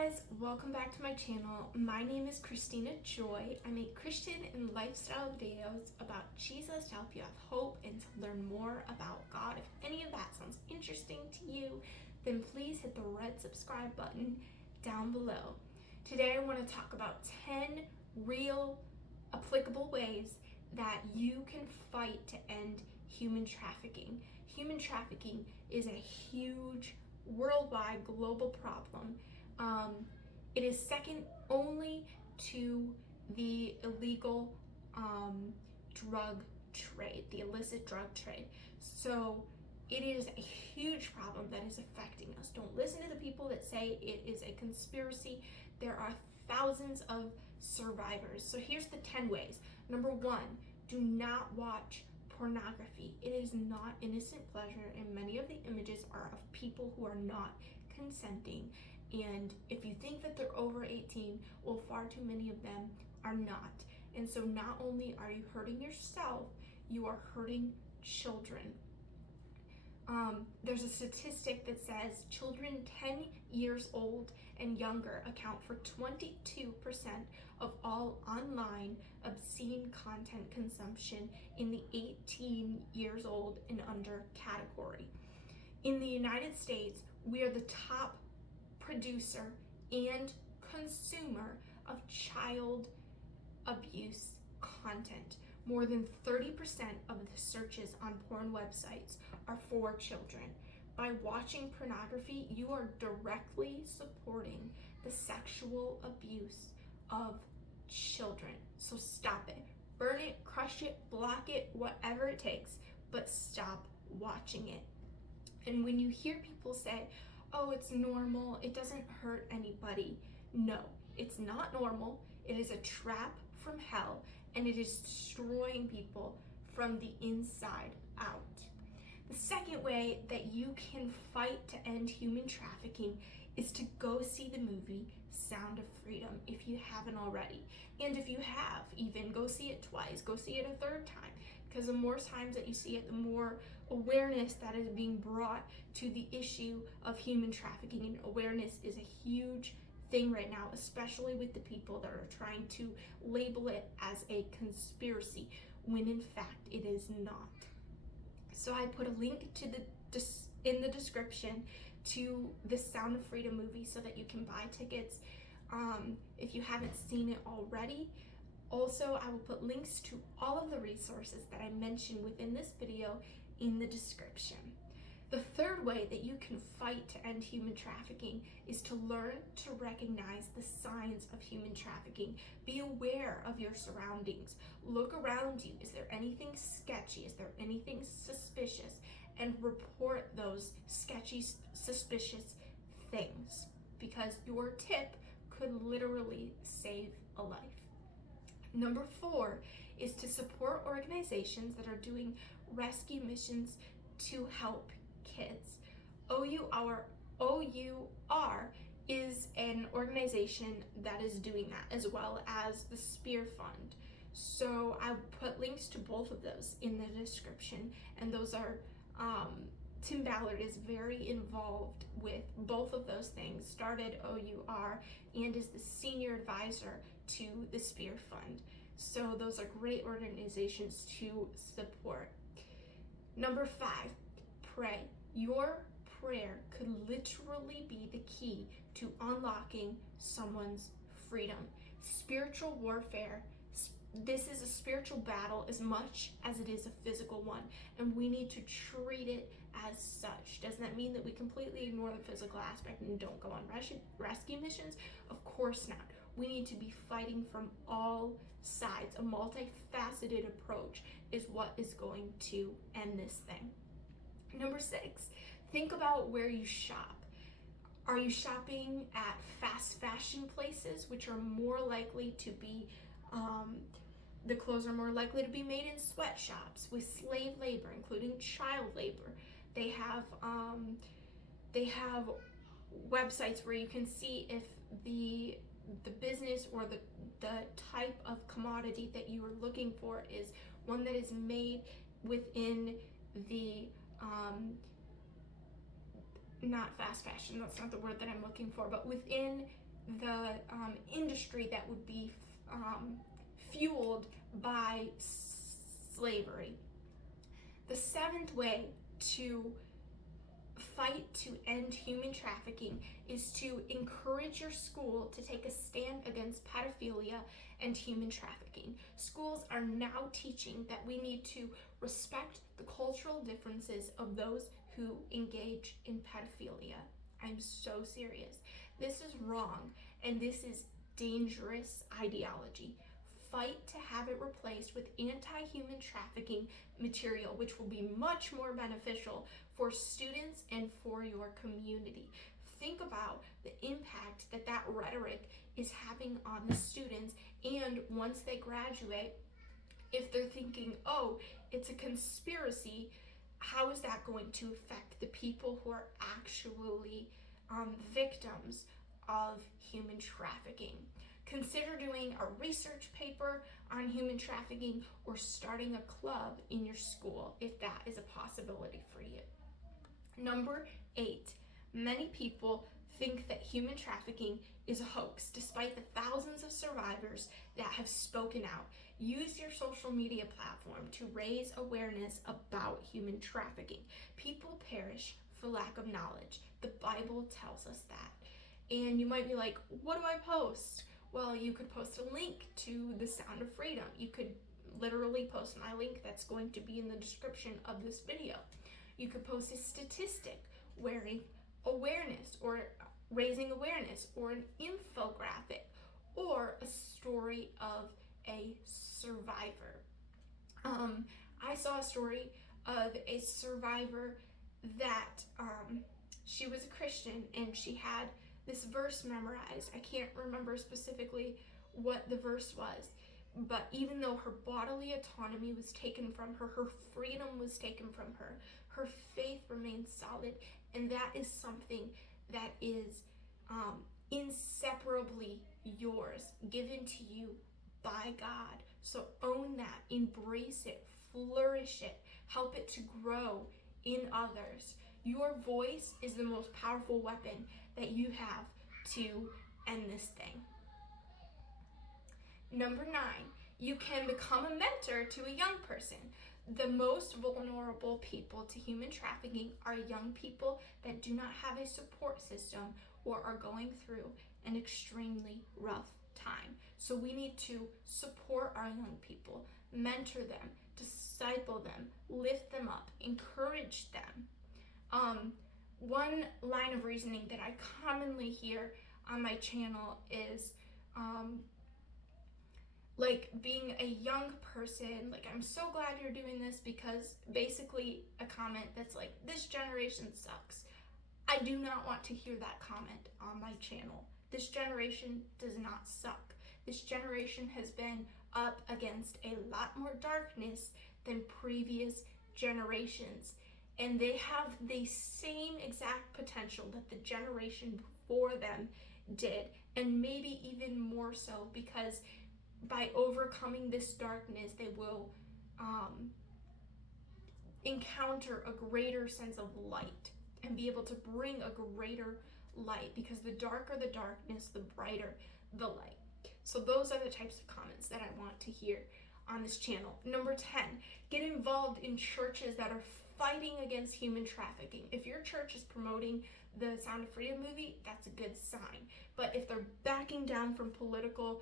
guys, welcome back to my channel. My name is Christina Joy. I make Christian and lifestyle videos about Jesus to help you have hope and to learn more about God. If any of that sounds interesting to you, then please hit the red subscribe button down below. Today I want to talk about 10 real applicable ways that you can fight to end human trafficking. Human trafficking is a huge worldwide global problem. It is second only to the illegal drug trade, the illicit drug trade. So it is a huge problem that is affecting us. Don't listen to the people that say it is a conspiracy. There are thousands of survivors. So here's the 10 ways. Number 1, do not watch pornography. It is not innocent pleasure, and many of the images are of people who are not consenting. And if you think that they're over 18, well, far too many of them are not. And so not only are you hurting yourself, you are hurting children. There's a statistic that says children 10 years old and younger account for 22% of all online obscene content consumption in the 18 years old and under category. In the United States, we are the top producer and consumer of child abuse content. More than 30% of the searches on porn websites are for children. By watching pornography, you are directly supporting the sexual abuse of children. So stop it. Burn it, crush it, block it, whatever it takes, but stop watching it. And when you hear people say, oh, it's normal, it doesn't hurt anybody. No, it's not normal. It is a trap from hell, and it is destroying people from the inside out. The second way that you can fight to end human trafficking is to go see the movie Sound of Freedom if you haven't already. And if you have, even go see it twice, go see it a third time, because the more times that you see it, the more awareness that is being brought to the issue of human trafficking. And awareness is a huge thing right now, especially with the people that are trying to label it as a conspiracy when in fact it is not. So I put a link to in the description to the Sound of Freedom movie so that you can buy tickets if you haven't seen it already. Also, I will put links to all of the resources that I mentioned within this video in the description. The third way that you can fight to end human trafficking is to learn to recognize the signs of human trafficking. Be aware of your surroundings. Look around you. Is there anything sketchy? Is there anything suspicious? And report those sketchy, suspicious things, because your tip could literally save a life. Number 4 is to support organizations that are doing rescue missions to help kids. OUR is an organization that is doing that, as well as the Spear Fund. So I put links to both of those in the description, and those are Tim Ballard is very involved with both of those things, started OUR and is the senior advisor to the Spear Fund. So those are great organizations to support. Number 5, pray. Your prayer could literally be the key to unlocking someone's freedom. Spiritual warfare, this is a spiritual battle as much as it is a physical one, and we need to treat it as such. Does that mean that we completely ignore the physical aspect and don't go on rescue missions? Of course not. We need to be fighting from all sides. A multifaceted approach is what is going to end this thing. Number 6, think about where you shop. Are you shopping at fast fashion places, which are more likely to be, the clothes are more likely to be made in sweatshops with slave labor, including child labor? They have websites where you can see if the business or the type of commodity that you are looking for is one that is made within the not fast fashion, that's not the word that I'm looking for, but within the industry that would be fueled by slavery. The seventh way to fight to end human trafficking is to encourage your school to take a stand against pedophilia and human trafficking. Schools are now teaching that we need to respect the cultural differences of those who engage in pedophilia. I'm so serious. This is wrong, and this is dangerous ideology. Fight to have it replaced with anti-human trafficking material, which will be much more beneficial for students and for your community. Think about the impact that that rhetoric is having on the students, and once they graduate, if they're thinking, oh, it's a conspiracy, how is that going to affect the people who are actually victims of human trafficking? Consider doing a research paper on human trafficking or starting a club in your school if that is a possibility for you. Number 8, many people think that human trafficking is a hoax despite the thousands of survivors that have spoken out. Use your social media platform to raise awareness about human trafficking. People perish for lack of knowledge. The Bible tells us that. And you might be like, what do I post? Well, you could post a link to the Sound of Freedom. You could literally post my link that's going to be in the description of this video. You could post a statistic wearing awareness or raising awareness, or an infographic, or a story of a survivor. I saw a story of a survivor that she was a Christian and she had this verse memorized. I can't remember specifically what the verse was, but even though her bodily autonomy was taken from her, her freedom was taken from her, her faith remained solid, and that is something that is inseparably yours, given to you by God. So own that, embrace it, flourish it, help it to grow in others. Your voice is the most powerful weapon that you have to end this thing. Number 9, you can become a mentor to a young person. The most vulnerable people to human trafficking are young people that do not have a support system or are going through an extremely rough time. So we need to support our young people, mentor them, disciple them, lift them up, encourage them. One line of reasoning that I commonly hear on my channel is like being a young person, like, I'm so glad you're doing this, because basically a comment that's like, this generation sucks. I do not want to hear that comment on my channel. This generation does not suck. This generation has been up against a lot more darkness than previous generations, and they have the same exact potential that the generation before them did, and maybe even more so, because by overcoming this darkness, they will encounter a greater sense of light and be able to bring a greater light, because the darker the darkness, the brighter the light. So those are the types of comments that I want to hear on this channel. Number 10, get involved in churches that are fighting against human trafficking. If your church is promoting the Sound of Freedom movie, that's a good sign. But if they're backing down from political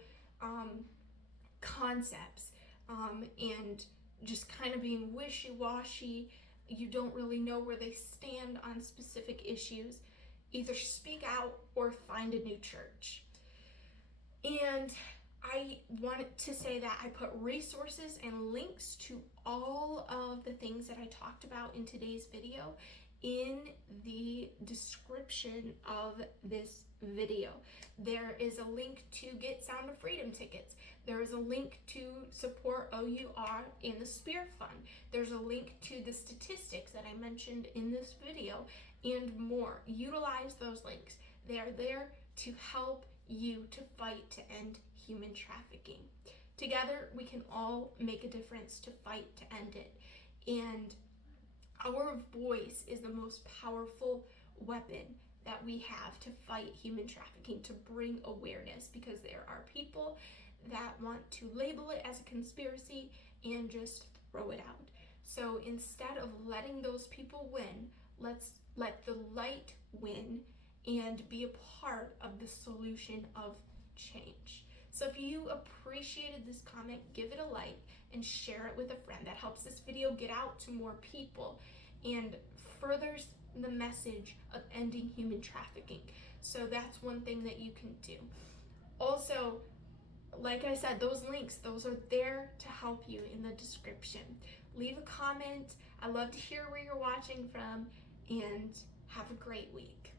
concepts and just kind of being wishy-washy, you don't really know where they stand on specific issues, either speak out or find a new church. And I wanted to say that I put resources and links to all of the things that I talked about in today's video in the description of this video. There is a link to get Sound of Freedom tickets. There is a link to support OUR in the Spear Fund. There's a link to the statistics that I mentioned in this video and more. Utilize those links. They are there to help you to fight to end human trafficking. Together, we can all make a difference to fight to end it. And our voice is the most powerful weapon that we have to fight human trafficking, to bring awareness, because there are people that want to label it as a conspiracy and just throw it out. So instead of letting those people win, let's let the light win and be a part of the solution of change. So if you appreciated this comment, give it a like and share it with a friend. That helps this video get out to more people and furthers the message of ending human trafficking. So that's one thing that you can do. Also, like I said, those links, those are there to help you in the description. Leave a comment. I love to hear where you're watching from, and have a great week.